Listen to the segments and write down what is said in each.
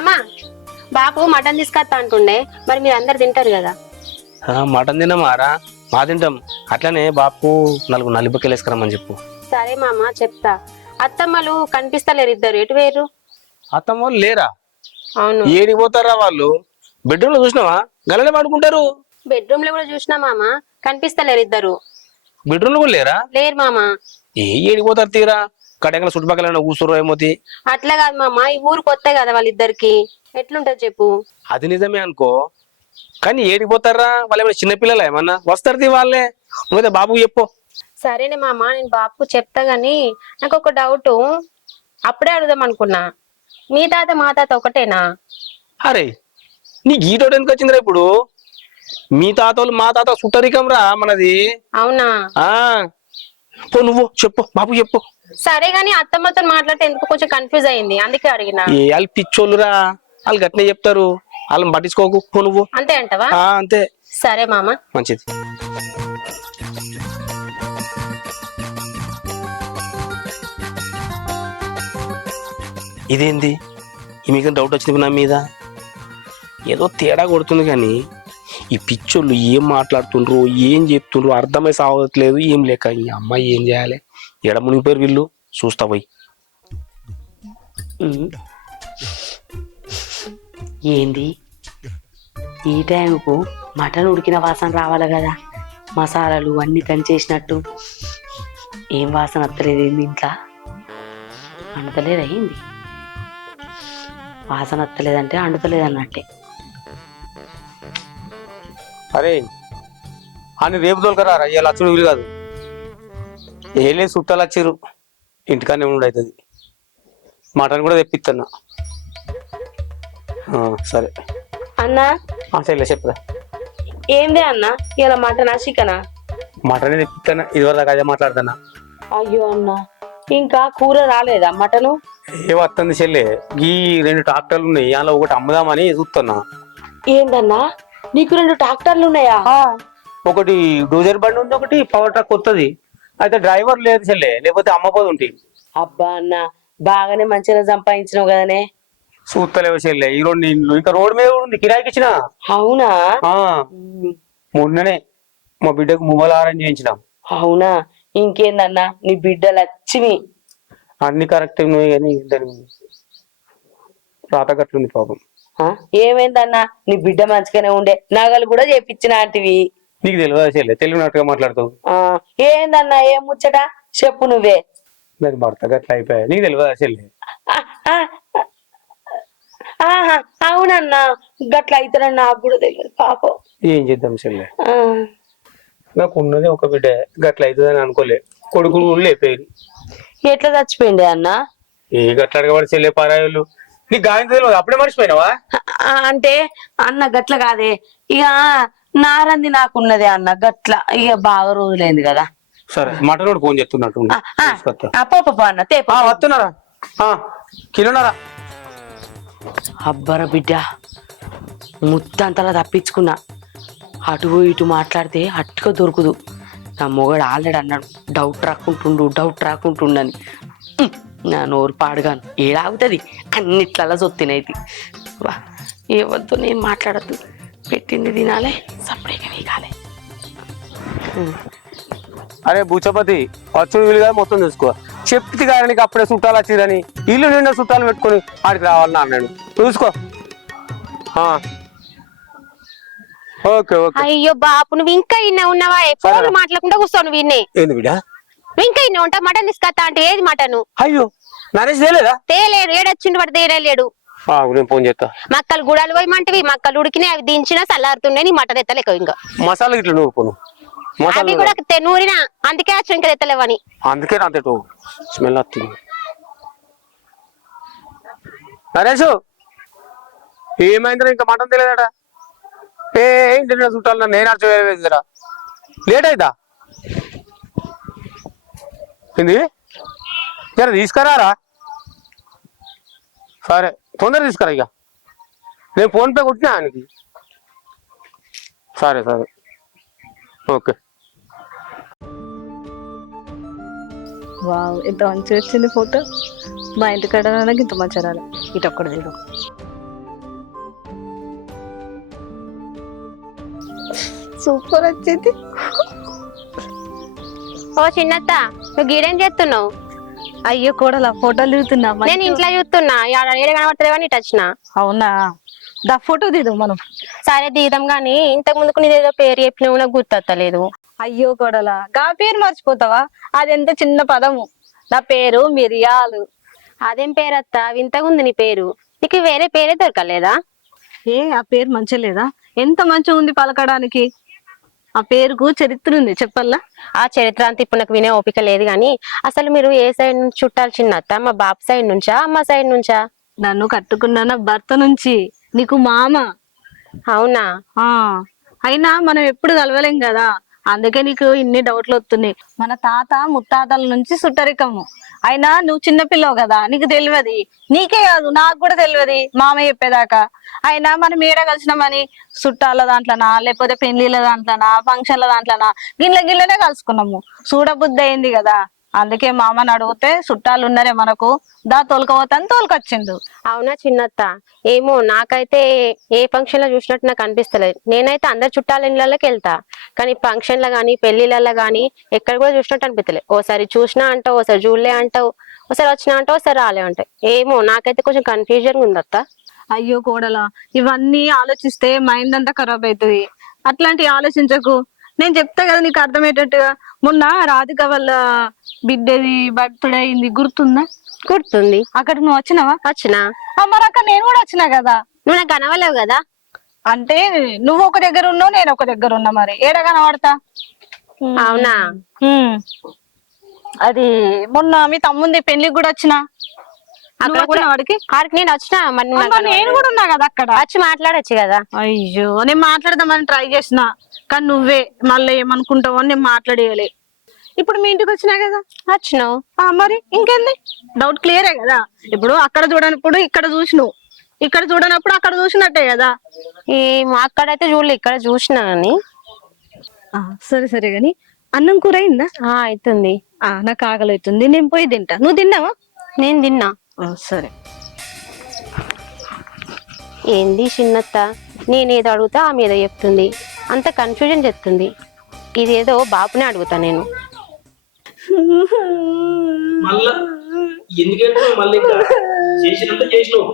మామా బాపు మటన్ తీసుకొస్తా అంటుండే, మరి మీరు అందరు తింటారు కదా? మటన్ తిన్నామారా, మా తింటాం. అట్లనే బాపు 4 నలిబొక్కలు వేసుకురమ్మని చెప్పు. సరే మామ చెప్తా. అత్తమ్మలు కనిపిస్తలేరు, ఇద్దరు ఎటు వేరు? అత్తమ్మ వాళ్ళు లేరా? అవును, ఏడికి పోతారా వాళ్ళు? బెడ్రూమ్ లో చూసినావా? గలనే పడుకుంటారు. బెడ్రూమ్ లో కూడా చూసినా మామ, కనిపిస్తలేరు ఇద్దరు. బెడ్రూమ్ లో కూడా లేరా? లేరు మామ. ఏడికి పోతారు తీరా? కడెంగల చుట్టుపక్కల కూర్చోరు ఏమోతి. అట్లా కాదు మామ, ఈ ఊరు కొత్త కదా వాళ్ళిద్దరికి, ఎట్లుంటది చెప్పు? అది నిజమే అనుకో, కానీ ఏడికి పోతారా? వాళ్ళు ఏమైనా చిన్నపిల్లలా? ఏమన్నా వస్తారు వాళ్ళే. నువ్వైతే బాబుకి చెప్పు. సరేనే మామ, నేను బాపుకు చెప్తా గాని నాకు ఒక డౌట్, అప్పుడే అడుగుదాం అనుకున్నా. మీ తాత మా తాత ఒకటేనా? అరే నీకు ఈ డౌట్ ఎందుకు వచ్చిందిరా ఇప్పుడు? మీ తాతోళ్ళు మా తాత సుట్టరికం రా మనది. అవునా? ఆ పో, నువ్వు చెప్పు, బాబు చెప్పు. సరే గాని అత్తమ్మతో మాట్లాడితే ఎందుకు కొంచెం కన్ఫ్యూజ్ అయింది, అందుకే అడిగినా. వాళ్ళు పిచ్చోళ్ళురా, వాళ్ళు గట్నే చెప్తారు. వాళ్ళని పట్టించుకోకు, పో నువ్వు. అంతే అంటవా? అంతే. సరే మామ. మంచిది. ఇదేంది మీకు డౌట్ వచ్చింది నా మీద? ఏదో తేడా కొడుతుంది, కానీ ఈ పిచ్చోళ్ళు ఏం మాట్లాడుతుండ్రు, ఏం చెప్తుండ్రు అర్థమై సాగట్లేదు. ఏం లేక ఈ అమ్మాయి ఏం చేయాలి? ఎడ మునిగిపోయారు వీళ్ళు, చూస్తా పోయి. ఏంది ఈ టైంకు మటన్ ఉడికిన వాసన రావాలి కదా, మసాలాలు అన్నీ దంచేసినట్టు. ఏం వాసన వస్తలేదు ఏంది? ఇంట్లో అండతలేదు అయింది. వాసన వస్తలేదంటే అండుతలేదు అన్నట్టే. అరే అని రేపు తోలుకరా, అయ్యా లక్షలు వీలు కాదు. ఏ లేదు, చుట్టాలు వచ్చారు, ఇంటికానే ఉండవుతుంది. మటన్ కూడా తెప్పిస్తున్నా. సరే అన్నా. సరే చెప్పుదా. ఏంది అన్న ఇలా మటనా చికెనా? మటనే తెప్పిస్తున్నా, ఇదివరకు అదే మాట్లాడుతున్నా. అయ్యో అన్న, ఇంకా కూర రాలేదా మటను? ఏ వస్తుంది చెల్లె, ఈ 2 ట్రాక్టర్లు ఉన్నాయి, అలా ఒకటి అమ్ముదామని చూస్తున్నా. ఏందన్నా నీకు 2 ట్రాక్టర్లు ఉన్నాయా? ఒకటి డోజర్ బండి ఉంది, ఒకటి పవర్ ట్రక్ వస్తుంది. అయితే డ్రైవర్ లేదు చెల్లె, లేకపోతే అమ్మపోదు ఉంటాయి. అబ్బా అన్న, బాగానే మంచిగా సంపాదించినావు కదనే. చూస్తలేవు చెల్లె, ఈ 2 ఇండ్లు ఇంకా రోడ్డు మీద కూడా ఉంది, కిరాయికి ఇచ్చిన. అవునా? మొన్ననే మా బిడ్డకు మువ్వలారం చేయించినాం. అవునా? ఇంకేందన్నా నీ బిడ్డ లక్ష్మి. అన్ని కరెక్ట్ ఉన్నాయి, కానీ దాని రాత గట్లుంది పాపం. ఏమైందన్నా? నీ బిడ్డ మంచిగానే ఉండే, నగలు కూడా చేపించిన అంటివి. నీకు తెలియదా చెల్లె, తెలియనట్టుగా మాట్లాడుతావు. ఏందన్నా ఏం ముచ్చట చెప్పు నువ్వే. దాని భర్త గట్ల అయిపోయా, నీకు తెలియదా చెల్లె? అవునన్నా, గట్ల అవుతారని నాకు కూడా తెలియదు పాపం. ఏం చేద్దాం చెల్లె, నాకు ఉన్నది ఒక బిడ్డ, గట్ల అవుతుందని అనుకోలే. కొడుకులు కూడా లేపేది. ఎట్లా చచ్చిపోయింది అన్న? ఏ గట్ల అడగబడి చెల్లె, పరాయోళ్ళు. నీకు గాయం తెలియదు, అప్పుడే మర్చిపోయినావా? అంటే అన్న గట్ల కాదే, ఇక నారంది నాకున్నదే అన్న, గట్ల ఇక బాగా రోజులైంది కదా. సరే మటన్ కూడా ఫోన్ చేస్తున్నట్టు అన్న తేప వస్తున్నారా? కిలోనారా? అబ్బర బిడ్డ, ముత్తంతలా తప్పించుకున్నా. అటు ఇటు మాట్లాడితే అట్టుగా దొరుకుదు. నా మొగడు ఆల్రెడీ అన్నాడు, డౌట్ రాకుంటుండని. నా నోరు పాడుగాను, ఏడాగుతుంది అన్నిట్లలా సొత్తినైతే. వా ఏవద్దు, నేను మాట్లాడద్దు, పెట్టింది తినాలే, సపరేట్గా వీగాలి. అరే భూచపతి, వచ్చుడు వీలుగా మొత్తం చూసుకో. చెప్తి కానీ నీకు అప్పుడే చుట్టాలు వచ్చిరని, ఇల్లు నిండా చుట్టాలు పెట్టుకుని ఆడికి రావాలన్నా అన్నాడు. చూసుకో. Okay okay. అయ్యో బాపు, నువ్వు ఇంకా ఇన్న ఉన్నావా? ఫోన్ మాట్లాడకుండా కూర్చోను నువ్వు ఇన్నే. ఏంది బిడ్డ? నువ్వు ఇంకా ఇన్న ఉంటా? మటన్ తీసుకొస్తా అంటే ఏది మటను? అయ్యో నరేష్ తేలేదా? తేలేడు, ఏడొచ్చిండు వాడు, తేలేడు. నేను ఫోన్ చేస్తా. మక్కలు గుడాలు పోయమంటివి, మక్కలు ఉడికినాయి, అవి దించినా చల్లారుతుండే, నీ మటన్ ఎత్తలేక ఇంకా మసాలా ఇట్లా నూరుకోను, అవి కూడా నూరినా, అందుకే వచ్చి ఇంకా ఎత్తలేవని. అందుకే అంతే స్మెల్ వస్తుంది. నరేష్ ఏమైందిరా, ఇంకా మటన్ తెలియదట? ఏంటి చుట్టాలు, నేను అర్చరా లేట్ అయిదా? ఏంది జర తీసుకురారా? సరే తొందర తీసుకురా, ఇక నేను ఫోన్ పే కొట్టినా ఆయనకి. సరే సరే ఓకే. వావ్, ఎంత మంచిగా వచ్చింది ఫోటో. మా ఇంటికాడ ఇంత మంచిగా రాలే. ఇటు ఒక్కటి దిగు. సూపర్ వచ్చింది. ఓ చిన్నత్త, నువ్వు గీడేం చేస్తున్నావు? అయ్యో కోడలా ఫోటోలు దిగుతున్నా. నేను ఇంట్లో చూస్తున్నా, ఏడ కనబడతలేవని ఇటు వచ్చిన. అవునా, దా ఫోటో దిదు మనం. సరే దిగుదాం గానీ ఇంతకు ముందుకు నీదేదో పేరు చెప్పినా నాకు గుర్తొత్తలేదు. అయ్యో కోడలా, గా పేరు మర్చిపోతావా? అది ఎంత చిన్న పదము. నా పేరు మిరియాలు. అదేం పేరత్త, వింతగా ఉంది నీ పేరు. నీకు వేరే పేరే దొరకలేదా? ఆ పేరు మంచిగా లేదా? ఎంత మంచిగా ఉంది పలకడానికి. ఆ పేరుకు చరిత్ర ఉంది, చెప్పల్లా? ఆ చరిత్ర అంతా ఇప్పుడు నాకు వినే ఓపిక లేదు గాని, అసలు మీరు ఏ సైడ్ నుంచి చుట్టాలు చిన్నత్త? మా బాపు సైడ్ నుంచా, అమ్మ సైడ్ నుంచా? నన్ను కట్టుకున్న నా భర్త నుంచి. నీకు మామ. అవునా? ఆ అయినా మనం ఎప్పుడు కలవలేం కదా, అందుకే నీకు ఇన్ని డౌట్లు వస్తున్నాయి. మన తాత ముత్తాతల నుంచి సుట్టరికము. అయినా నువ్వు చిన్నపిల్లవు కదా, నీకు తెలియదు. నీకే కాదు నాకు కూడా తెలియదు మామ చెప్పేదాకా. అయినా మనం ఏడ కలిసినామని, చుట్టాల దాంట్లోనా లేకపోతే పెళ్లిళ్ళ దాంట్లోనా ఫంక్షన్ల దాంట్లోనా గిల్లనే కలుసుకున్నాము. చూడబుద్ధి అయింది కదా, అందుకే మామని అడిగితే చుట్టాలు ఉన్నారే మనకు, దా తోలుకపోతాను తోలుకొచ్చిండు. అవునా చిన్నత్త? ఏమో, నాకైతే ఏ ఫంక్షన్ లో చూసినట్టు నాకు అనిపిస్తలేదు. నేనైతే అందరు చుట్టాల ఇళ్ళకి వెళ్తా, కానీ ఫంక్షన్ల గానీ పెళ్లిళ్ళ గానీ ఎక్కడ కూడా చూసినట్టు అనిపించలేదు. ఓసారి చూసినా అంటావు, ఓసారి చూడలే అంటావు, ఒకసారి వచ్చినా అంటావు, ఒకసారి రాలే అంటావు. ఏమో, నాకైతే కొంచెం కన్ఫ్యూజన్ ఉందత్త. అయ్యో కోడలా, ఇవన్నీ ఆలోచిస్తే మైండ్ అంతా ఖరాబ్ అవుతుంది. అట్లాంటివి ఆలోచించకు. నేను చెప్తా కదా నీకు అర్థమయ్యేటట్టుగా. మొన్న రాధిక వాళ్ళ బిడ్డది బర్త్డే అయింది, గుర్తుందా? గుర్తుంది. అక్కడికి నువ్వు వచ్చినావా? వచ్చినా. మరి అక్కడ నేను కూడా వచ్చినా కదా. నువ్వు నాకు కనవలేవు కదా. అంటే నువ్వు ఒక దగ్గర ఉన్నావు, నేను ఒక దగ్గర ఉన్నా, మరి ఏడ కనబడతా? అవునా? అది మొన్న మీ తమ్ముంది పెళ్లికి కూడా వచ్చినా. అక్కడ కూడా వాడికి ఆడికి నేను వచ్చినా. మరి నువ్వు నాకు నేను కూడా ఉన్నా కదా అక్కడ. వచ్చి మాట్లాడొచ్చు కదా. అయ్యో, నేను మాట్లాడదామని ట్రై చేసిన, కానీ నువ్వే మళ్ళీ ఏమనుకుంటావో అని నేను మాట్లాడేయాలి. ఇప్పుడు మీ ఇంటికి వచ్చినా కదా. వచ్చినావు. మరి ఇంకేంది, డౌట్ క్లియరే కదా. ఇప్పుడు అక్కడ చూడనప్పుడు ఇక్కడ చూసినావు, ఇక్కడ చూడనప్పుడు అక్కడ చూసినట్టే కదా. ఏమో, అక్కడైతే చూడలే, ఇక్కడ చూసినా అని. సరే సరే గాని అన్నం కూర అయిందా? అవుతుంది. నాకు ఆకలి అవుతుంది, నేను పోయి తింటా. నువ్వు తిన్నావా? నేను తిన్నా. సరే. ఏంది చిన్నత్త, నేనేదో అడుగుతా ఆమె ఏదో చెప్తుంది, అంత కన్ఫ్యూజన్ చెప్తుంది. ఇదేదో బాపునే అడుగుతా నేను. మళ్ళా ఎందుకంటే మళ్ళీ ఇంకా చేసినంత చేసినావు.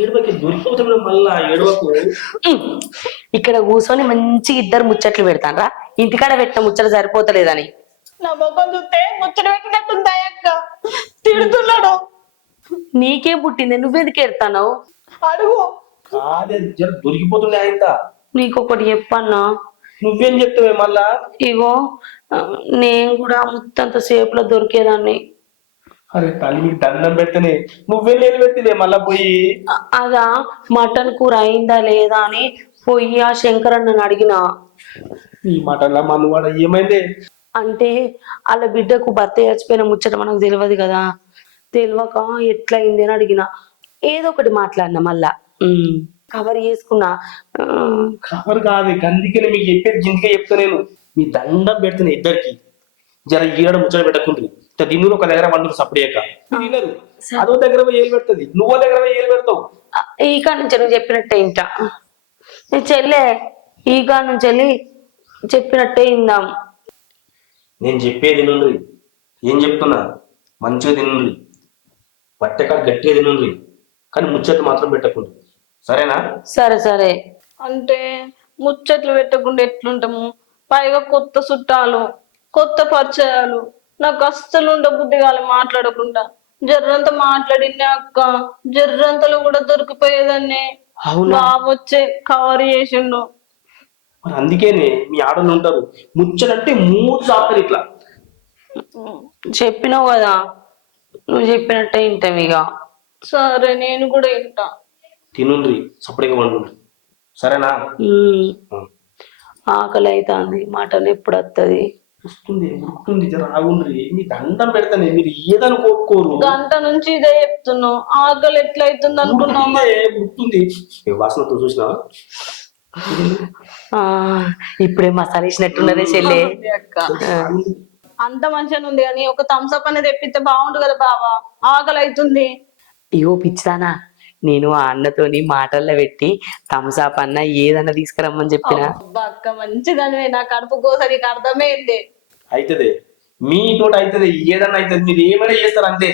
ఏడువకి దొరికిపోతున్నా మళ్ళా ఏడువకు. ఇక్కడ కూర్చొని మంచి ఇద్దరు ముచ్చట్లు పెడతానరా, ఇంటికాడ పెట్టిన ముచ్చట్లు సరిపోతలేదని. నా ముఖం చూస్తే ముచ్చట పెట్టినట్టుందా అక్క? తిడుతున్నాడు. నీకే పుట్టింది, నువ్వెందుకు ఎడతావు? అడుగు. కాదే జర దొరికిపోతుండే ఆయన. నీకొకటి చెప్పన్నా. నువ్వేం చెప్తావే మళ్ళా? ఇగో నేను కూడా ముత్తంత సేపులో దొరికేదాన్ని. అరే తల్లి, నీకు దండం పెడితేనే నువ్వే నేను పెడితే మళ్ళా పోయి. అదా మటన్ కూర అయిందా లేదా అని పోయి ఆ శంకరన్నని అడిగినా. ఈ మాటలా మనవాడ ఏమైంది అంటే వాళ్ళ బిడ్డకు భర్త చచ్చిపోయిన ముచ్చట మనకు తెలియదు కదా, తెలియక ఎట్లయింది అని అడిగిన. ఏదో ఒకటి మాట్లాడినా, మళ్ళా కవర్ చేసుకున్నా. కవర్ కాదు, అందుకనే మీకు చెప్పేది జింకే చెప్తా. నేను మీ దండం పెడుతున్నా ఇద్దరికి, జర ఈడ ముచ్చట పెట్టకుంటుంది. దీనిలో ఒక దగ్గర వండులు సపరేక తినరు, అదో దగ్గర ఏలు పెడుతుంది, నువ్వో దగ్గర ఏలు పెడతావు. ఈ కాడ నుంచి నువ్వు చెప్పినట్టే ఇంటా. చెల్లె ఈ కాడ నుంచి వెళ్ళి చెప్పినట్టే ఇందాం. నేను చెప్పేది తినుండ్రి, ఏం చెప్తున్నా మంచిగా తినుండ్రి, పట్టెకాడ గట్టిగా తినుండ్రి, కానీ ముచ్చట్లు మాత్రం పెట్టకుండా, సరేనా? సరే సరే. అంటే ముచ్చట్లు పెట్టకుండా ఎట్లుంటాము? పైగా కొత్త చుట్టాలు, కొత్త పరిచయాలు. నాకు అస్సలు ఉండబుద్ధి కాలే మాట్లాడకుండా. జర్రంత మాట్లాడినా అక్క, జర్రంతలో కూడా దొరికిపోయేదాన్ని. బాబు వచ్చే కవర్ చేసిండు. మరి అందుకేనే మీ ఆడలు ఉంటారు, ముచ్చలంటే మూడు సాపుతారు ఇట్లా. చెప్పినావు కదా, నువ్వు చెప్పినట్టే ఇంటాం ఇక. సరే, నేను కూడా వింటా. తినుండ్రి, సపరేట్గా వండుండ్రి, సరేనా? ఆకలి అవుతుంది, మటన్ ఎప్పుడు వస్తుంది? వస్తుంది ఉరుకుతుంది, జర ఆగుండ్రి. మీ దండం పెడతానే, మీరు ఏదని కోరుకోరు. గంట నుంచి ఇదే చెప్తున్నావు, ఆకలి ఎట్లయితుంది అనుకున్నావు? ఉరుకుతుంది, వాసనతో చూసినా. ఇప్పుడే మసాలా వేసినట్టున్నదే చెల్లె. అంత మంచిగా ఉంది కానీ ఒక థమ్స్అప్ అనేది తెప్పిస్తే బాగుండు కదా బావా, ఆకలి అవుతుంది. ఇగో పిచ్చిదానా, నేను ఆ అన్నతోని మాటల్లో పెట్టి థమ్సాప్ అన్న ఏదన్నా తీసుకురమ్మని చెప్పిన. అక్క మంచిదని నా కడుపు కోస నీకు అర్థమైంది. అవుతుంది మీతో అవుతుంది, ఏదన్నా అవుతుంది, మీరు ఏమైనా చేస్తారు అంతే.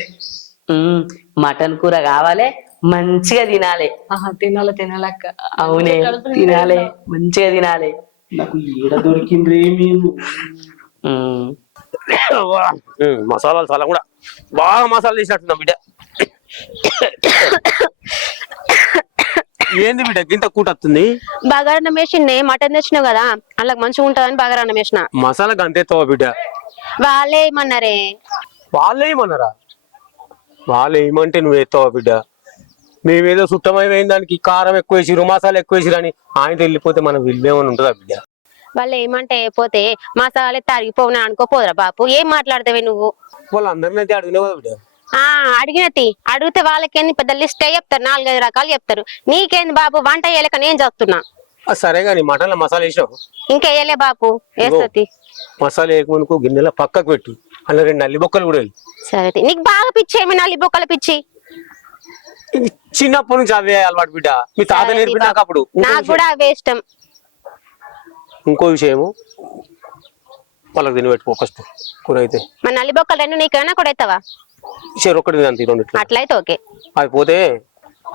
మటన్ కూర కావాలి, మంచిగా తినాలి. తినాలి తినాలక్క. అవునే తినాలి, మంచిగా తినాలి. నాకు ఏడ దొరికింది మీరు. మసాలాలు చాలా కూడా బాగా మసాలా తీసినట్టున్నా బిడ్డ. ఏంది బిడ్డ గింత కూటొస్తుంది? బగారన్నం వేసిండే, మటన్ తెచ్చినావు కదా అలా మంచిగా ఉంటదని బగారన్నం వేసిన. మసాలా గంతెత్తావా బిడ్డ? వాళ్ళే ఏమన్నారే? వాళ్ళు ఏమన్నారా? వాళ్ళు ఏమంటే నువ్వు ఎత్తావా బిడ్డ? మేమేదో సుట్టమైపోయిన దానికి కారం ఎక్కువ వేసిరు, మసాలా ఎక్కువ వేసిరు అని ఆయన వెళ్ళిపోతే మనం విలువేమని ఉంటుందా బిడ్డ? వాళ్ళు ఏమంటే పోతే మసాలా తరిగిపోవునా అనుకోపోదురా బాపు. ఏం మాట్లాడతావే నువ్వు? వాళ్ళందరినీ అయితే అడిగినావు కదా బిడ్డ. అడిగినట్టి అడిగితే వాళ్ళకేంది పెద్ద లిస్ట్ చెప్తారు, 4-5 రకాలు చెప్తారు. నీకేంది బాబు, వంట వేయలేక నేను చేస్తున్నా. సరే గాని మటన్ లో మసాలా వేసినావు? ఇంకా వేయలే బాపు, వేస్తుంది. మసాలా వేయకముందుకు గిన్నెలో పక్కకు పెట్టు, అందులో 2 నల్లి బొక్కలు కూడా. సరే నీకు బాగా పిచ్చి ఏమి, నల్లి బొక్కల పిచ్చి? చిన్నప్పటి నుంచి అవే అలవాటు బిడ్డ, మీ తాత నేర్పినాక. అప్పుడు నాకు కూడా అవే ఇష్టం. ఇంకో విషయము, వాళ్ళకి తిని పెట్టుకో ఫస్ట్ కూర అయితే. మన నల్లి బొక్కలు 2 నీకైనా కూడా అవుతావా? సరే ఒక్కటి తినంత 2 అట్లయితే ఓకే. అది పోతే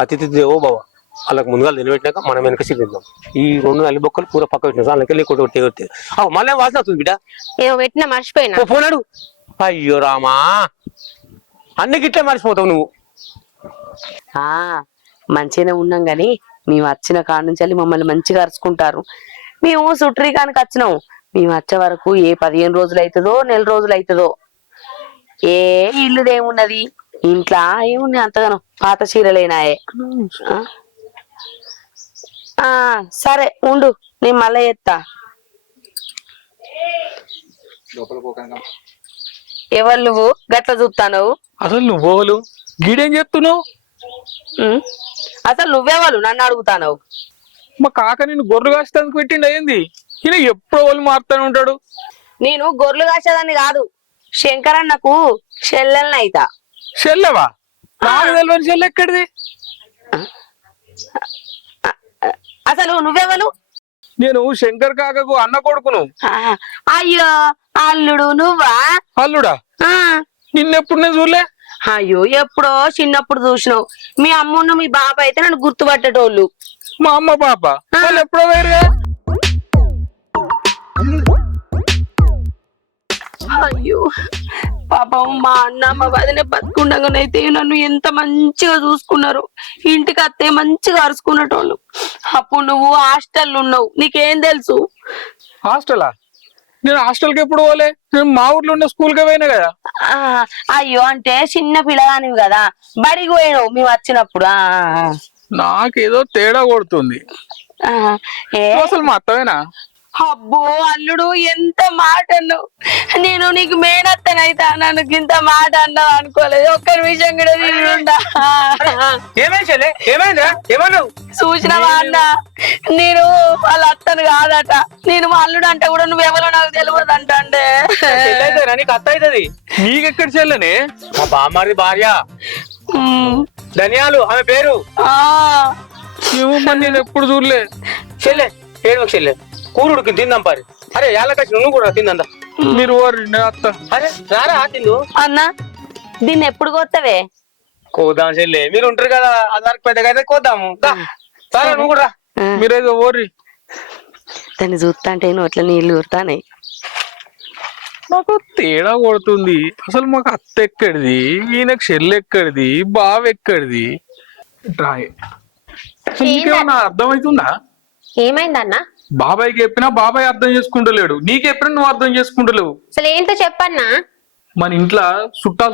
అతిథి దేవో భవ, వాళ్ళకి ముందుగా తినిపెట్టినాక మనం వెనక తిందాం. ఈ 2 నల్లి బొక్కలు కూర పక్క పెట్టినా వాళ్ళకి కొట్టి మళ్ళీ వాసన వస్తుంది బిడ్డ. ఏమో పెట్టినా మర్చిపోయినా. పోనాడు. అయ్యో రామా, అన్ని గిట్లే మర్చిపోతావు నువ్వు. మంచిగానే ఉన్నాం గాని మేము వచ్చిన కాడ నుంచి మమ్మల్ని మంచిగా అరుచుకుంటారు. మేము సుట్రికానికి వచ్చినాం. మేము వచ్చే వరకు ఏ 15 రోజులు అవుతుందో, నెల రోజులు అవుతుందో. ఏ ఇల్లుదేమున్నది, ఇంట్లో ఏమున్నాయి అంతగానో పాత చీరలేనాయే. సరే ఉండు, నేను మళ్ళా చేస్తా. ఎవరు నువ్వు గట్ల చూస్తావు? అసలు నువ్వు గీడేం చెప్తున్నావు? అసలు నువ్వెవరు నన్ను అడుగుతావు? మా కాక నేను గొర్రెలు కాస్తానికి పెట్టిండు అయింది. ఈయన ఎప్పుడో వాళ్ళు మారుతూనే ఉంటాడు. నేను గొర్రెలు కాసేదాన్ని కాదు, శంకరన్నకు చెల్లెల్ని అయితా. చెల్లెవా? నాకు తెలియని చెల్లె ఎక్కడిది? అసలు నువ్వెవరు? నేను శంకర్ కాకకు అన్న కొడుకును. అయ్యో అల్లుడు నువ్వా? అల్లుడా? నిన్నెప్పుడు నేను చూడలే. అయ్యో ఎప్పుడో చిన్నప్పుడు చూసినావు. మీ అమ్మున్న మీ బాబా అయితే నన్ను గుర్తుపట్టేటోళ్ళు. మా అమ్మ పాప వాళ్ళు ఎప్పుడో వేరుగా. అయ్యో పాపం మా అన్న మా వదిన బతుకుండగానైతే నన్ను ఎంత మంచిగా చూసుకున్నారు. ఇంటికి అత్తే మంచిగా అరుచుకునేటోళ్ళు. అప్పుడు నువ్వు హాస్టల్ ఉన్నావు, నీకేం తెలుసు? హాస్టలా? నేను హాస్టల్కి ఎప్పుడు పోలే, నేను మా ఊర్లో ఉన్న స్కూల్కి పోయినా కదా. అయ్యో అంటే చిన్న పిల్లగానివి కదా, బడికి పోయినావు మేము వచ్చినప్పుడు. నాకేదో తేడా కొడుతుంది. అసలు మా అత్తవేనా? అబ్బో అల్లుడు ఎంత మాట అన్నావు. నేను నీకు మేనత్తనైతా, నన్ను ఇంత మాట అన్నావు అనుకోలేదు. ఒక్కరి విషయం కూడా తిరుగుండా. చూసినవా అన్న, నేను వాళ్ళ అత్తను కాదట. నేను మా అల్లుడు అంటే కూడా నువ్వెవరో నాకు తెలియదు అంట. అంటే నీకు అత్త అవుతుంది. నీకెక్కడ చెల్లెనే? మా బామ్మారి భార్య ధనియాలు, ఆమె పేరు. నేను ఎప్పుడు చూడలే. చెల్లె ఏడు చెల్లె కూరుడికి తిందాం పారి. అరే యాలకచ్చి నువ్వు కూడా తిందా. మీరు అత్త. అరే రారా తిందు. అన్న దీన్ని ఎప్పుడు కొత్తవే? కోద్దాం చెల్లె, మీరు ఉంటారు కదా అందరికి పెద్దగా అయితే కోద్దాము. సరే నువ్వు కూడా మీరేదో ఓర్రి. దాన్ని చూస్తా అంటే నోట్ల నీళ్ళు ఊరుతానే. నాకు తేడా కొడుతుంది. అసలు మాకు అత్త ఎక్కడిది, ఈయనకు చెల్లి ఎక్కడిది, బావ ఎక్కడిది? డ్రాయ్ అసలు నీకేమన్నా అర్థమవుతుందా? ఏమైందన్న? బాబాయ్కి చెప్పినా బాబాయ్ అర్థం చేసుకుంటలేడు, నీకు చెప్పినా నువ్వు అర్థం చేసుకుంటలేవు. అసలు ఏంటో చెప్పన్నా. మన ఇంట్లో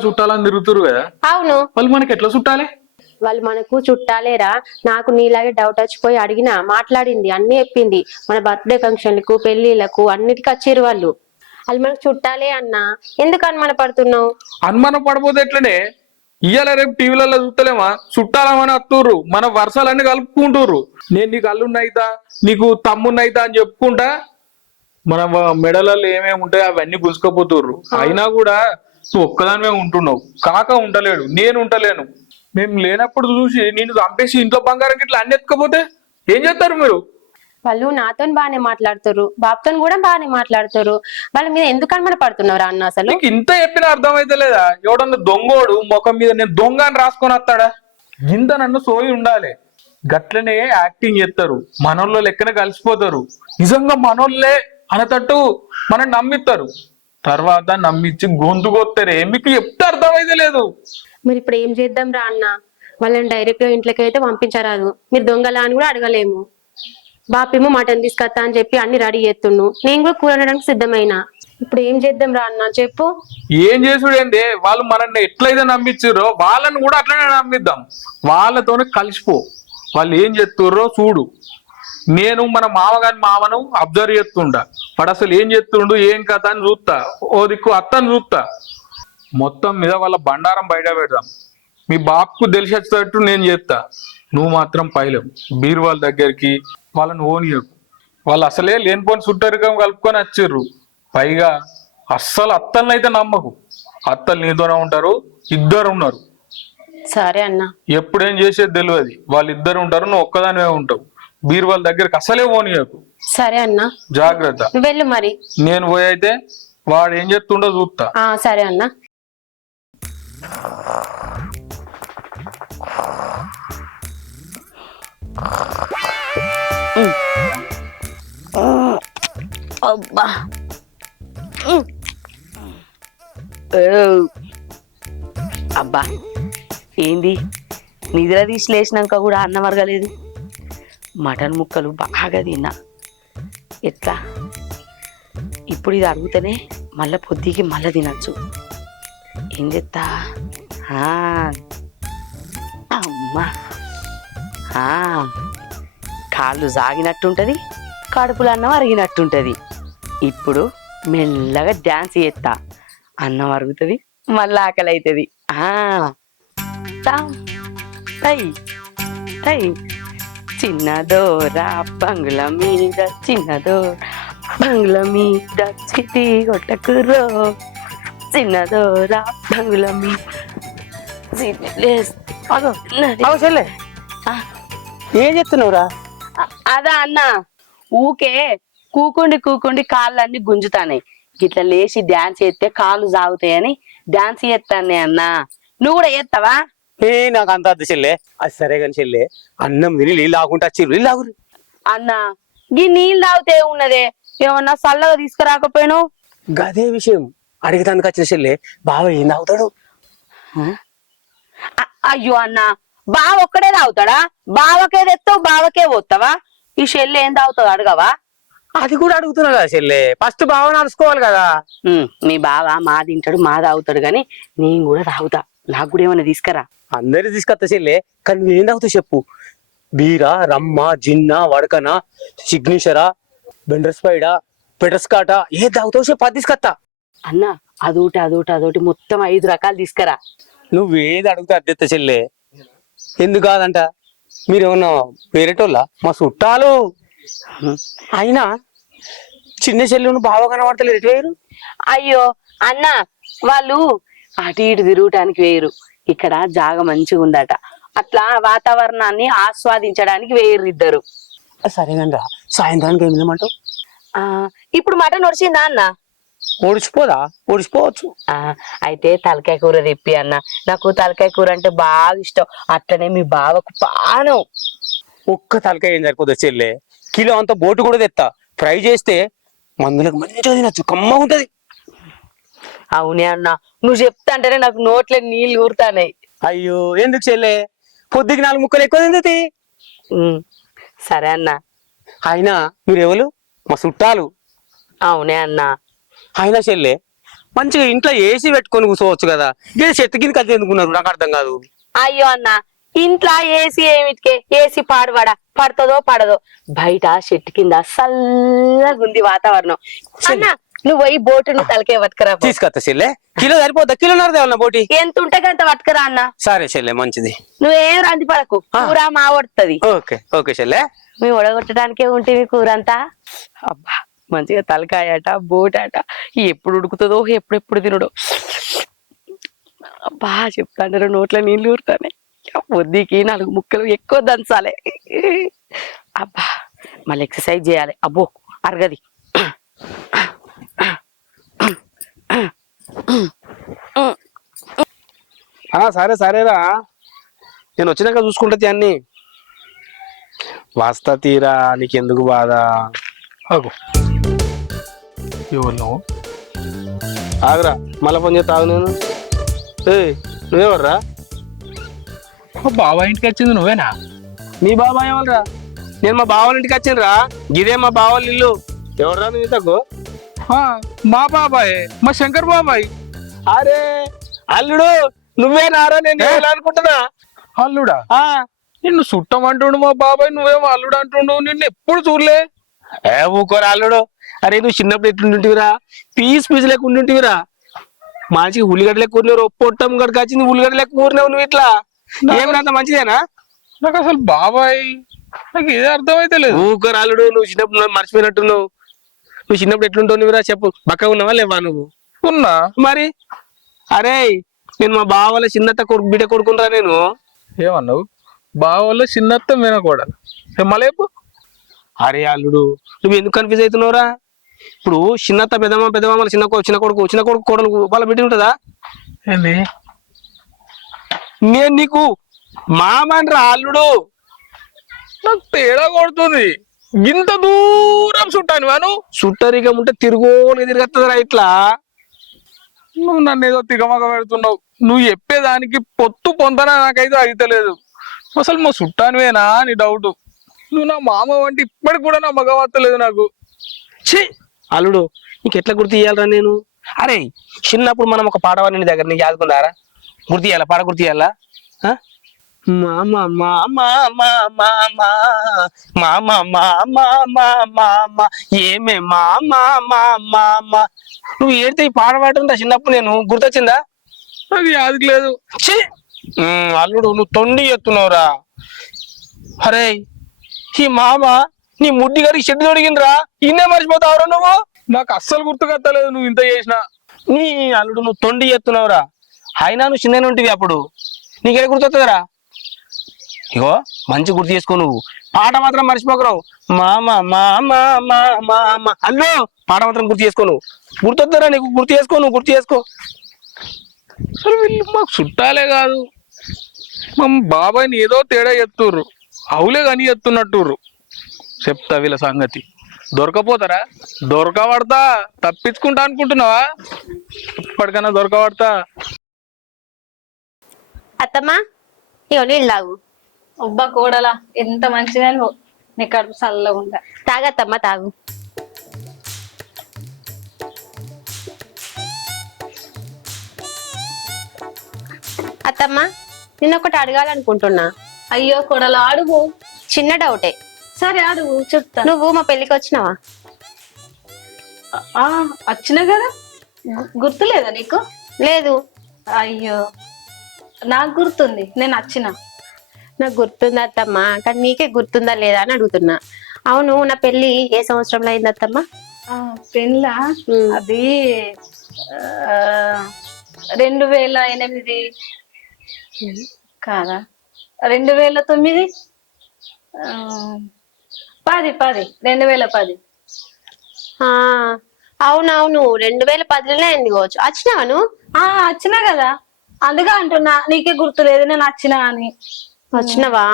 చుట్టాలని తిరుగుతారు కదా. అవును. వాళ్ళు మనకి ఎట్లా చుట్టాలే? వాళ్ళు మనకు చుట్టాలేరా? నాకు నీలాగే డౌట్ వచ్చిపోయి అడిగినా, మాట్లాడింది, అన్ని చెప్పింది. మన బర్త్డే ఫంక్షన్లకు, పెళ్లిళ్లకు అన్నిటికీ వచ్చారు వాళ్ళు. వాళ్ళు మనకు చుట్టాలే అన్నా. ఎందుకు అనుమాన పడుతున్నావు? అనుమానం పడిపోతే ఎట్లనే? ఇయ్యాల రేపు టీవీలలో చూస్తలేమా చుట్టాలమని వస్తుర్రు, మన వర్షాలన్నీ కలుపుకుంటుర్రు. నేను నీకు అల్లున్నైతా, నీకు తమ్మున్నైతా అని చెప్పుకుంటా మన మెడలలో ఏమేమి ఉంటాయో అవన్నీ గుంజుకపోతుర్రు. అయినా కూడా నువ్వు ఒక్కదానివే ఉంటున్నావు, కాక ఉండలేడు, నేను ఉంటలేను. మేము లేనప్పుడు చూసి నేను చంపేసి ఇంట్లో బంగారం ఇట్లా అన్ని ఎత్తుకపోతే ఏం చేస్తారు మీరు? వాళ్ళు నాతో బాగానే మాట్లాడుతారు, బాబుతో కూడా బాగానే మాట్లాడుతారు. వాళ్ళ మీద ఎందుకు అనుమాన పడుతున్నారు అన్న అసలు? నీకు ఇంత చెప్పినా అర్థమైతే లేదా? ఎవడన్నా దొంగోడు ముఖం మీద నేను దొంగ అని రాసుకొని వస్తాడా? ఇంత నన్ను సోయి ఉండాలి. గట్లనే యాక్టింగ్ చేస్తారు, మనోళ్ళ లెక్కన కలిసిపోతారు. నిజంగా మనోళ్ళే అనేటట్టు మనం నమ్మిస్తారు, తర్వాత నమ్మించి గొంతు కొత్తారే. మీకు చెప్తే అర్థమైతే లేదు. మరి ఇప్పుడు ఏం చేద్దాం రా అన్న? వాళ్ళని డైరెక్ట్ గా ఇంట్లోకి అయితే పంపించరాదు, మీరు దొంగలా అని కూడా అడగలేము. బాపేమో మటన్ తీసుకొస్తా అని చెప్పి అన్ని రెడీ చేస్తుండు, నేను కూడా కూర వండడానికి సిద్ధమైనా. ఇప్పుడు ఏం చేద్దాం రా అన్న చెప్పు. ఏం చేసుడేంది? వాళ్ళు మనల్ని ఎట్లయితే నమ్మించారో వాళ్ళని కూడా అట్లనే నమ్మిద్దాం. వాళ్ళతోనే కలిసిపో, వాళ్ళు ఏం చేస్తుర్రో చూడు. నేను మన మామను అబ్జర్వ్ చేస్తుండా, వాడు అసలు ఏం చేస్తుండు ఏం కథ అని చూస్తా. ఓ దిక్కు అత్తని చూస్తా. మొత్తం మీద వాళ్ళ బండారం బయట పెడదాం. మీ బాబుకు తెలిసేటట్టు నేను చేస్తా. నువ్వు మాత్రం పైలేవు బీరువాళ్ళ దగ్గరికి, వాళ్ళని ఓనియకు. వాళ్ళు అసలే లేనిపోని సుట్టరికం కలుపుకొని వచ్చిర్రు. పైగా అస్సలు అత్తల్ని అయితే నమ్మకు. అత్తలు నీతోనే ఉంటారు, ఇద్దరు ఉన్నారు. సరే అన్న. ఎప్పుడేం చేసేది తెలియదు, వాళ్ళిద్దరు ఉంటారు, నువ్వు ఒక్కదానివే ఉంటావు. బీరువాళ్ళ దగ్గరికి అసలే ఓనియకు. సరే అన్న, జాగ్రత్త. వెళ్ళు మరి. నేను పోయి అయితే వాడు ఏం చేస్తుండో చూస్తా. సరే అన్న. అబ్బా అబ్బా ఏంది నిద్ర తీసి లేచినాక కూడా అన్నం అరగలేదు. మటన్ ముక్కలు బాగా తిన్నా. ఎట్లా ఇప్పుడు ఇది అరుగుతూనే మళ్ళీ పొద్దుకి మళ్ళీ తినచ్చు. ఏం చెప్తా? అమ్మా కాళ్ళు సాగినట్టుంటది, కడుపులో అన్నం అరిగినట్టుంటది. ఇప్పుడు మెల్లగా డ్యాన్స్ చేస్తా, అన్నం అరుగుతుంది, మళ్ళీ ఆకలి అవుతుంది. చిన్నదోరా బంగ్లా మీద, చిన్నదోరా బంగ్లా మీద చిటి కొట్టకురో, చిన్నదోరా బంగ్లా మీద. ఏం చెప్తున్నావురా? అదా అన్న, ఊకే కూకుండి కాళ్ళన్నీ గుంజుతాయి. ఇట్లా లేచి డాన్స్ చేస్తే కాళ్ళు సాగుతాయని డాన్స్ చేస్తానే అన్న. నువ్వు కూడా చేస్తావా? నాకు అంత అద్దు చెల్లె. అది సరే కానీ చెల్లె, అన్నం తిని నీళ్ళు ఆకుంటా వచ్చి నీళ్ళు ఆగురు. అన్న గీ నీళ్ళు తాగితే ఉన్నదే, ఏమన్నా చల్లగా తీసుకురాకపోయాను? గదే విషయం అడిగినందుకు వచ్చిన చెల్లె. బావ ఏం తాగుతాడు? అయ్యో అన్న, బావ ఒక్కడే తాగుతాడా? బావకే తెస్తావు, బావకే పోతావా? ఈ చెల్లి ఏం తాగుతావు అడగవా? అది కూడా అడుగుతున్నా కదా చెల్లె, ఫస్ట్ బావ నడుచుకోవాలి కదా. మీ బావ మా తింటాడు, మా తాగుతాడు, గాని నేను కూడా తాగుతా. నాకు కూడా ఏమన్నా తీసుకురా. అందరి తీసుకొస్తా చెల్లె, కానీ నువ్వేం తాగుతావు చెప్పు? బీరా, రమ్మ, జిన్న, వడకన, సిగ్నేచరా, బెండ్రస్పైడా, పెటస్కాట, ఏ తాగుతావు చెప్పు, అది తీసుకొస్తా. అన్న అదోటి మొత్తం 5 రకాలు తీసుకురా. నువ్వేది అడుగుతా అద్దెత్త చెల్లె. ఎందుకు కాదంట? మీరేమన్నా వేరేటోళ్ళ? మా చుట్టాలు. అయినా చిన్న చెల్లెను బాగా కనబడతలేరు, ఎటు వేరు? అయ్యో అన్న, వాళ్ళు అటు ఇటు తిరుగుటానికి వేరు, ఇక్కడ జాగ మంచిగా ఉందట, అట్లా వాతావరణాన్ని ఆస్వాదించడానికి వేరు ఇద్దరు. సరేనండి, సాయంత్రానికి ఏమిందమంటావు? ఇప్పుడు మటన్ ఒడిచిందా అన్న? ఓడిచిపోదా? ఓడిచిపోవచ్చు. అయితే తలకాయ కూర తెప్పి అన్న, నాకు తలకాయ కూర అంటే బాగా ఇష్టం. అట్లనే మీ బావకు పానం. ఒక్క తలకాయ ఏం సరిపోతుంది చెల్లె, కిలో అంత బోటు కూడా తెస్తా. ఫ్రై చేస్తే మందులకు మంచిగా తినచ్చు, కమ్మగా ఉంటది. అవునే అన్న, నువ్వు చెప్తా అంటేనే నాకు నోట్లే నీళ్ళు ఊరుతానాయి. అయ్యో ఎందుకు చెల్లె, పొద్దుకి 4 ముక్కలు ఎక్కువ తింది. సరే అన్న. అయినా మీరెవరు? మా చుట్టాలు. అవునే అన్న. అయినా చెల్లె, మంచిగా ఇంట్లో ఏసీ పెట్టుకొని కూర్చోవచ్చు కదా, ఏ చెట్టు కింద కలిసి ఎందుకున్నారు నాకు అర్థం కాదు. అయ్యో అన్న, ఇంట్లో ఏసీ ఏమిటికే? ఏసీ పడుతుందో పడదో, బయట చెట్టు కింద చల్లగుంది వాతావరణం. అన్న నువ్వు పోయి బోటును తలకే పట్టుకురా. తీసుకొస్తా చెల్లె. కిలో సరిపోద్దా? కిలోన్నర తేవాలన్నా బోటి? ఎంత ఉంటే అంత పట్టుకురా అన్న. సరే చెల్లె, మంచిది. నువ్వేం రంది పడకు, కూర మా వడుతుంది. ఓకే ఓకే చెల్లె. మేము ఒడగొట్టడానికే ఉంటుంది కూర అంతా. అబ్బా మంచిగా తలకాయట, బోటాట, ఎప్పుడు ఉడుకుతుందో ఎప్పుడెప్పుడు తినడో. బాగా చెప్తాంటారు, నోట్ల నీళ్ళు ఊరుతానే. బుద్ధికి 4 ముక్కలు ఎక్కువ దంచాలి. అబ్బా మళ్ళీ ఎక్సర్సైజ్ చేయాలి. అబ్బో అరగది. సరే సరేరా, నేను వచ్చినాక చూసుకుంటా అన్ని. వస్తా తీరా, నీకెందుకు బాధ. అగో ఎవరు నువ్వు? ఆగురా, మళ్ళీ ఫోన్ చేస్తా ఆగు. నేను నువ్వెవర్రా? బాబా ఇంటికి వచ్చింది నువ్వేనా? మీ బాబాయ్ ఎవరురా? నేను మా బావాళ్ళ ఇంటికి వచ్చిండ్రా. ఇదే మా బావాళ్ళ ఇల్లు. ఎవర్రా నువ్వు ఇంతకు? మా బాబాయ్, మా శంకర్ బాబాయ్. అరే అల్లుడు నువ్వేనారా? నేను ఎలా అనుకుంటున్నా. అల్లుడా? నిన్ను చుట్టమంటుండు మా బాబాయ్, నువ్వేమో అల్లుడు అంటుండు. నిన్ను ఎప్పుడు చూడలే. ఊకోరా అల్లుడు. అరే నువ్వు చిన్నప్పుడు ఎట్లుంటుంటివిరా? పీస్ లేక ఉంటుంటివిరా. మంచిగా ఉల్లిగడ్డ లెక్క ఊరినారు. పొట్టం గడికి వచ్చింది ఉల్లిగడ్డ లెక్క ఊరినావు నువ్వు. ఇట్లా ఏమన్నా మంచిదేనా? నాకు అసలు బాబాయ్ నాకు ఏది అర్థమైతే లేదు. ఊకోరా అల్లుడు, నువ్వు చిన్నప్పుడు మర్చిపోయినట్టున్నావు. నువ్వు చిన్నప్పుడు ఎట్లుంటావు నువ్వురా? చెప్పు, బక్క ఉన్నావా లేవా నువ్వు? ఉన్నా మరి. అరే నేను మా బావ వాళ్ళ చిన్నత్త కొడుకు బిడ్డ కొడుకుంటా నేను. ఏమన్నావు? బావోళ్ళ చిన్నత్త వినకూడదు మలేపు. అరే అల్లుడు నువ్వు ఎందుకు కన్ఫ్యూజ్ అవుతున్నావురా? ఇప్పుడు చిన్నత్త పెద్దమ్మ వాళ్ళ చిన్న కొడుకు కోడలు వాళ్ళ బిడ్డ ఉంటుందా? ఏంది? నేను నీకు మామని రా అల్లుడు. నాకు తేడా కొడుతుంది. ఇంత దూరం చుట్టాను వాను. చుట్టరికం ఉంటే తిరుగుని తిరగత్తదిరా ఇట్లా. నువ్వు నన్ను ఏదో తిగమగ పెడుతున్నావు. నువ్వు చెప్పేదానికి పొత్తు పొందనా నాకైతే అయితలేదు. అసలు మా చుట్టానివేనా నీ డౌట్. నువ్వు నా మామ వంటి ఇప్పటికి కూడా నా మగ వత్తలేదు నాకు. ఛీ అల్లుడు నీకు ఎట్లా గుర్తు ఇయ్యాలరా నేను? అరే చిన్నప్పుడు మనం ఒక పాట వాడిని దగ్గర నీకు యాదుకుందారా? గుర్తు ఇయ్యాలా? పాట గుర్తు ఇయ్యాలా? మామ మామ మామ మామ మామ మామ ఏమే మామ మామ. నువ్వు ఏడితే ఈ పాట పాడుతుందా చిన్నప్పుడు? నేను గుర్తొచ్చిందా? నాకు యాదకి లేదు. ఛీ అల్లుడు నువ్వు తొండి ఎత్తున్నావురా. అరే ఈ మామ నీ ముడ్డి గారికి చెట్టు తొడిగిండ్రా. ఇన్నే మర్చిపోతావురా నువ్వు? నాకు అస్సలు గుర్తుకత్తలేదు నువ్వు ఇంత చేసినా. నీ అల్లుడు నువ్వు తొండి ఎత్తున్నావురా. అయినా నువ్వు చిన్న ఉంటివి అప్పుడు. నీకే గుర్తొస్తుందిరా? ఇగో మంచి గుర్తు చేసుకో. నువ్వు పాట మాత్రం మర్చిపోకరావు. మామ మామ మామ అల్లు పాట మాత్రం గుర్తు చేసుకో. నువ్వు గుర్తొద్దురా నీకు? గుర్తు చేసుకో, నువ్వు గుర్తు చేసుకో. అసలు వీళ్ళు మాకు చుట్టాలే కాదు. మా బాబాయ్ని ఏదో తేడా చెప్తుర్రు. అవులే కానీ ఎత్తున్నట్టుర్రు. చెప్తా వీళ్ళ సంగతి. దొరకపోతారా? దొరకబడతా. తప్పించుకుంటా అనుకుంటున్నావా? ఇప్పటికైనా దొరకబడతా. అత్తమ్మా ఇగో నీళ్ళు తాగు. అబ్బా కోడలా ఎంత మంచిగా నీ కడుపు చల్లగా ఉందా. తాగత్తమ్మా తాగు. అత్తమ్మా నిన్నొకటి అడగాలనుకుంటున్నా. అయ్యో కోడలా అడుగు. చిన్న డౌటే. సరే అడుగు చెప్తా. నువ్వు మా పెళ్లికి వచ్చినావా? వచ్చినా కదా. గుర్తులేదా నీకు? లేదు. అయ్యో నాకు గుర్తుంది, నేను వచ్చిన. నాకు గుర్తుంది అత్తమ్మా, కానీ నీకే గుర్తుందా లేదా అని అడుగుతున్నా. అవును నా పెళ్లి ఏ సంవత్సరంలో అయింది అత్తమ్మా? పెళ్ళా? అది 2008 కాదా, 2009, 2010. అవునవును 2010లోనే అయింది కావచ్చు. వచ్చినావా నువ్వు? వచ్చినా కదా, అందుకే అంటున్నా నీకే గుర్తులేదు నేను వచ్చినా అని. వచ్చినవా?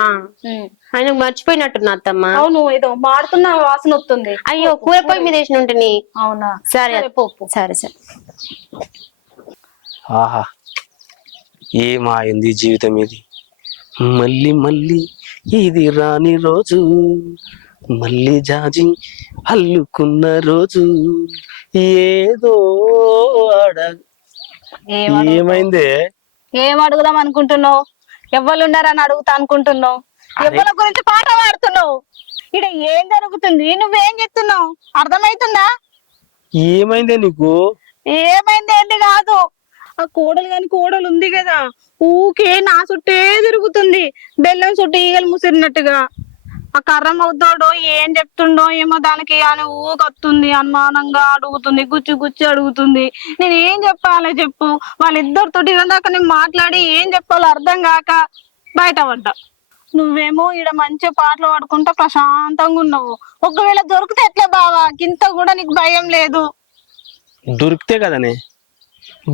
ఆయన మర్చిపోయినట్టున్నా అత్తమ్మా. అవును ఏదో మాడుతున్న వాసన వస్తుంది. అయ్యో కూర పొయ్యి మీద వేసిన ఉంటుంది. అవునా? సరే పోపు. సరే సరే. ఆహా ఏమాయింది జీవితం ఇది. మళ్ళీ మళ్ళీ ఇది రాని రోజు, మళ్ళీ జాజి అల్లుకున్న రోజు. ఏదో ఏమైందే? ఏం అడుగుదాం అనుకుంటున్నావు? ఎవ్వరున్నారని అడుగుతా అనుకుంటున్నావు? ఎవ్వరి గురించి పాట పాడుతున్నావు? ఇక్కడ ఏం జరుగుతుంది? నువ్వేం చెప్తున్నావు? అర్థమైతుందా? ఏమైందే నీకు? ఏమైంది ఏంటి కాదు, ఆ కోడలు కాని కోడలు ఉంది కదా, ఊకే నా చుట్టే తిరుగుతుంది బెల్లం చుట్టూ ఈగలు ముసిరినట్టుగా. ఆ కర్రం అవుతాడో ఏం చెప్తుండో ఏమో దానికి అని ఊకొస్తుంది, అనుమానంగా అడుగుతుంది, గుచ్చి అడుగుతుంది. నేను ఏం చెప్పాలి చెప్పు? వాళ్ళిద్దరితోటి దాకా నేను మాట్లాడి ఏం చెప్పాలో అర్థం కాక బయట పడ్డా. నువ్వేమో ఈడ మంచిగా పాటలు పాడుకుంటా ప్రశాంతంగా ఉన్నావు. ఒకవేళ దొరికితే ఎట్లా బావా? గింత కూడా నీకు భయం లేదు? దొరికితే కదనే,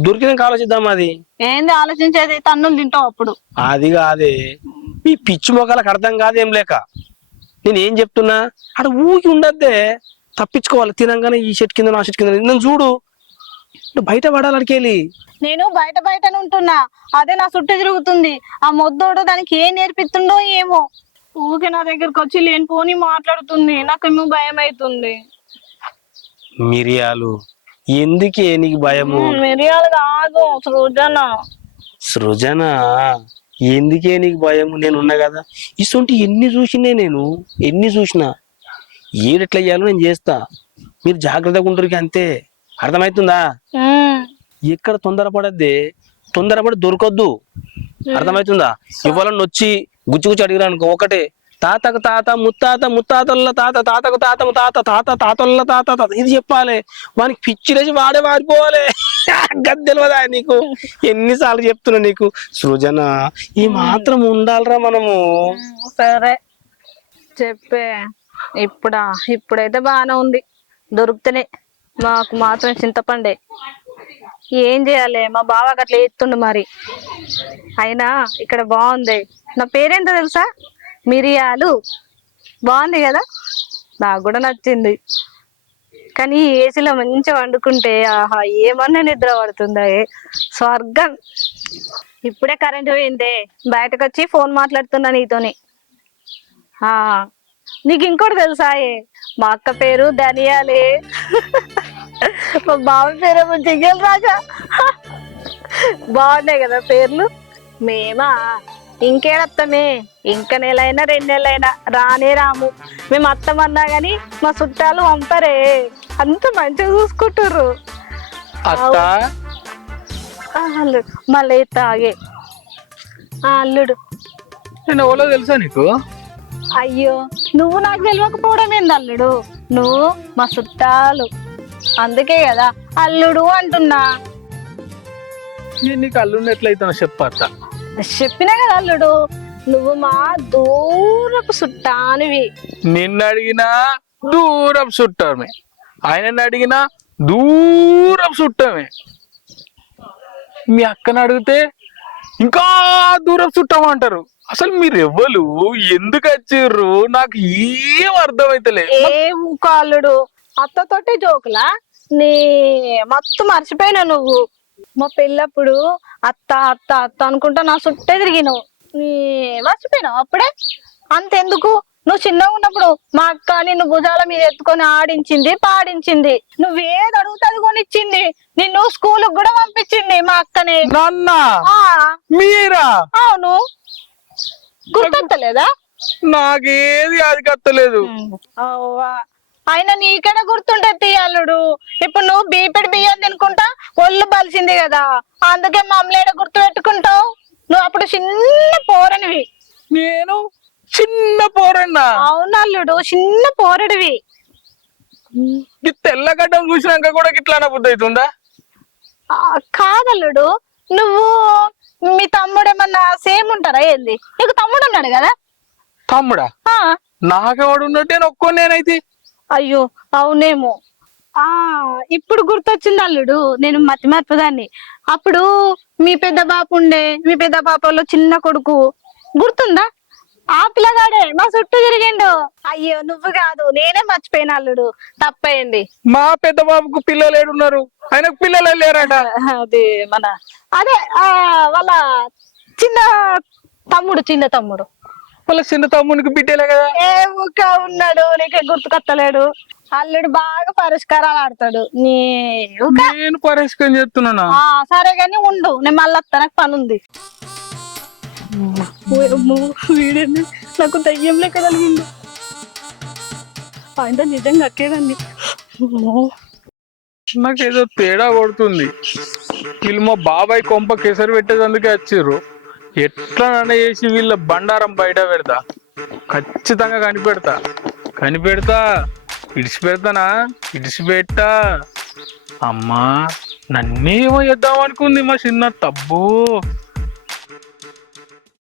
దొరికినాక ఆలోచిద్దాం. అది ఏంది ఆలోచించేది? తన్నులు తింటావు అప్పుడు. అది కాదే, ఈ పిచ్చి మొక్కలకు అర్థం కాదేం లేక నేను చెప్తున్నా, అక్కడ ఊకి ఉండద్దే, తప్పించుకోవాలి. తినంగానే ఈ షెట్ కింద నా షెట్ కింద నన్ను చూడు, బయట పడాలి అడికెళ్ళి. నేను బయటనే ఉంటున్నా, అదే నా చుట్టూ తిరుగుతుంది. ఆ మొద్దోడు దానికి ఏం నేర్పిస్తుండో ఏమో, ఊకే నా దగ్గరకు వచ్చి లేనిపోని మాట్లాడుతుంది. నాకేమో భయం అవుతుంది. మిరియాలు ఎందుకే నీకు భయము? మిరియాలు కాదు, సృజన. సృజన ఎందుకే నీకు భయము? నేను ఉన్నా కదా. ఇసొంటి ఎన్ని చూసినా ఏడెట్లా చేయాలో నేను చేస్తా. మీరు జాగ్రత్తగా ఉంటారు అంతే, అర్థమవుతుందా? ఎక్కడ తొందరపడద్దే, తొందరపడి దొరకొద్దు, అర్థమవుతుందా? ఇవ్వాలని వచ్చి గుచ్చి అడిగిరా అనుకో, ఒకటే తాతకు తాత ముత్తాత ముత్తాతల తాత తాతకు తాత తాత తాత తాతల తాత తాత ఇది చెప్పాలి. వానికి పిచ్చిలేసి వాడే వాడిపోవాలి. గది తెలియదా నీకు? ఎన్నిసార్లు చెప్తున్నా నీకు, సృజన ఈ మాత్రం ఉండాలిరా మనము. సరే చెప్పే. ఇప్పుడైతే బాగానే ఉంది, దొరుకుతనే. మాకు మాత్రం చింతపండే. ఏం చేయాలి, మా బావకి అట్లా ఎత్తుండు మరి. అయినా ఇక్కడ బాగుంది. నా పేరేంటో తెలుసా? మిరియాలు. బాగుంది కదా, నాకు కూడా నచ్చింది. కానీ ఏసీలో మంచిగా వండుకుంటే ఆహా ఏమన్నా నిద్ర పడుతుందా, స్వర్గం. ఇప్పుడే కరెంట్ పోయిందే, బయటకు వచ్చి ఫోన్ మాట్లాడుతున్నా నీతోని. నీకు ఇంకోటి తెలుసా? మా అక్క పేరు ధనియాలే, మా బావ పేరేమో జిగ్గల్ రాజా. బాగున్నాయి కదా పేర్లు. మేమా ఇంకేడత్తమే, ఇంక నెలైనా 2 నెలలైనా రానే రాము. మేము అత్తమన్నా గాని మా చుట్టాలు పంపరే, అంత మంచిగా చూసుకుంటారు. అల్లుడు మళ్ళీ తాగే అల్లుడు. నేను ఎవరో తెలుసా నీకు? అయ్యో, నువ్వు నాకు తెలియకపోవడం ఏంది అల్లుడు? నువ్వు మా చుట్టాలు, అందుకే కదా అల్లుడు అంటున్నా. నేను నీకు అల్లుడిని ఎట్లయితే చెప్పత్తా. చెప్పినా కదా అల్లుడు, నువ్వు మా దూరపు చుట్టానివి. నిన్ను అడిగినా దూరపు చుట్టమే, ఆయనని అడిగినా దూరపు చుట్టమే. మీ అక్కని అడిగితే ఇంకా దూరపు చుట్టం అంటారు. అసలు మీరు ఎవ్వరు, ఎందుకు వచ్చిర్రు, నాకు ఏం అర్థమైతలే. ఏ ఊకాళ్ళుడు, అత్తతోటే జోకులా? నీ మత్తు మర్చిపోయినా నువ్వు. మా పెళ్ళప్పుడు అత్త అత్త అత్త అనుకుంటా నా చుట్టే తిరిగినావు. నీ మర్చిపోయినావు అప్పుడే. అంతెందుకు, నువ్వు చిన్నగా ఉన్నప్పుడు మా అక్క నిన్ను భుజాల మీద ఎత్తుకొని ఆడించింది పాడించింది. నువ్వేది అడుగుతుంది కొనిచ్చింది. నిన్ను స్కూల్ కూడా పంపించింది మా అక్కనే. మీరా? అవును, గుర్తొత్తలేదా? నాకేది అది కత్తలేదు. అయినా నీకెడ గుర్తుంటే తీయాలుడు. ఇప్పుడు నువ్వు బీపెడి బియ్యం తినుకుంటా ఒళ్ళు బలిసింది కదా, అందుకే మమ్మల్ని గుర్తు పెట్టుకుంటావు. నువ్వు అప్పుడు చిన్న పోరనివి. నేను చిన్న పోరన్నా? అవునల్లుడు, చిన్న పోరడివి. ఈ తెల్లగడ్డం చూసినాక కూడా ఇట్లా అనబుద్ధి అవుతుందా? కాదల్లుడు, నువ్వు మీ తమ్ముడేమన్నా సేమ్ ఉంటారా ఏంది? నీకు తమ్ముడు ఉన్నాడు కదా? తమ్ముడా? నాకెవాడు ఉన్నట్టే ఒక్కో నేనైతే. అయ్యో అవునేమో. ఇప్పుడు గుర్తొచ్చింది అల్లుడు, నేను మతి మర్పదాన్ని. అప్పుడు మీ పెద్ద బాపు ఉండే, మీ పెద్ద బాపలో చిన్న కొడుకు గుర్తుందా? ఆ పిల్లగాడే మా చుట్టూ తిరిగిండు. అయ్యో నువ్వు కాదు, నేనే మర్చిపోయిన అల్లుడు, తప్పయింది. మా పెద్ద బాబుకు పిల్లలు ఏడున్నారు, ఆయనకు పిల్లలు లేరట. అది అదే వాళ్ళ చిన్న తమ్ముడు వాళ్ళ చిన్న తమ్మునికి బిడ్డలే కదా. ఏ ఊక ఉన్నాడు, నీకే గుర్తుకొత్తలేడు. అల్లుడు బాగా పరిష్కారాలు ఆడతాడు. నేను పరిష్కారం చేస్తున్నానా? సరే గాని ఉండు, నేను మళ్ళీ వస్తా, నాకు పని ఉంది. వీడేంది నాకు దయ్యం లెక్క కలిగింది. ఆయన నిజంగా అక్కేదండి. నాకేదో తేడా కొడుతుంది. వీళ్ళు మా బాబాయ్ కొంప కేసరి పెట్టేదందుకే వచ్చిర్రు. ఎట్లా నన్న చేసి వీళ్ళ బండారం బయట పెడతా, ఖచ్చితంగా కనిపెడతా. ఇడిచిపెడతానా? ఇడిచిపెట్టా. అమ్మా నన్నేమో చేద్దాం అనుకుంది మా చిన్న తబ్బు.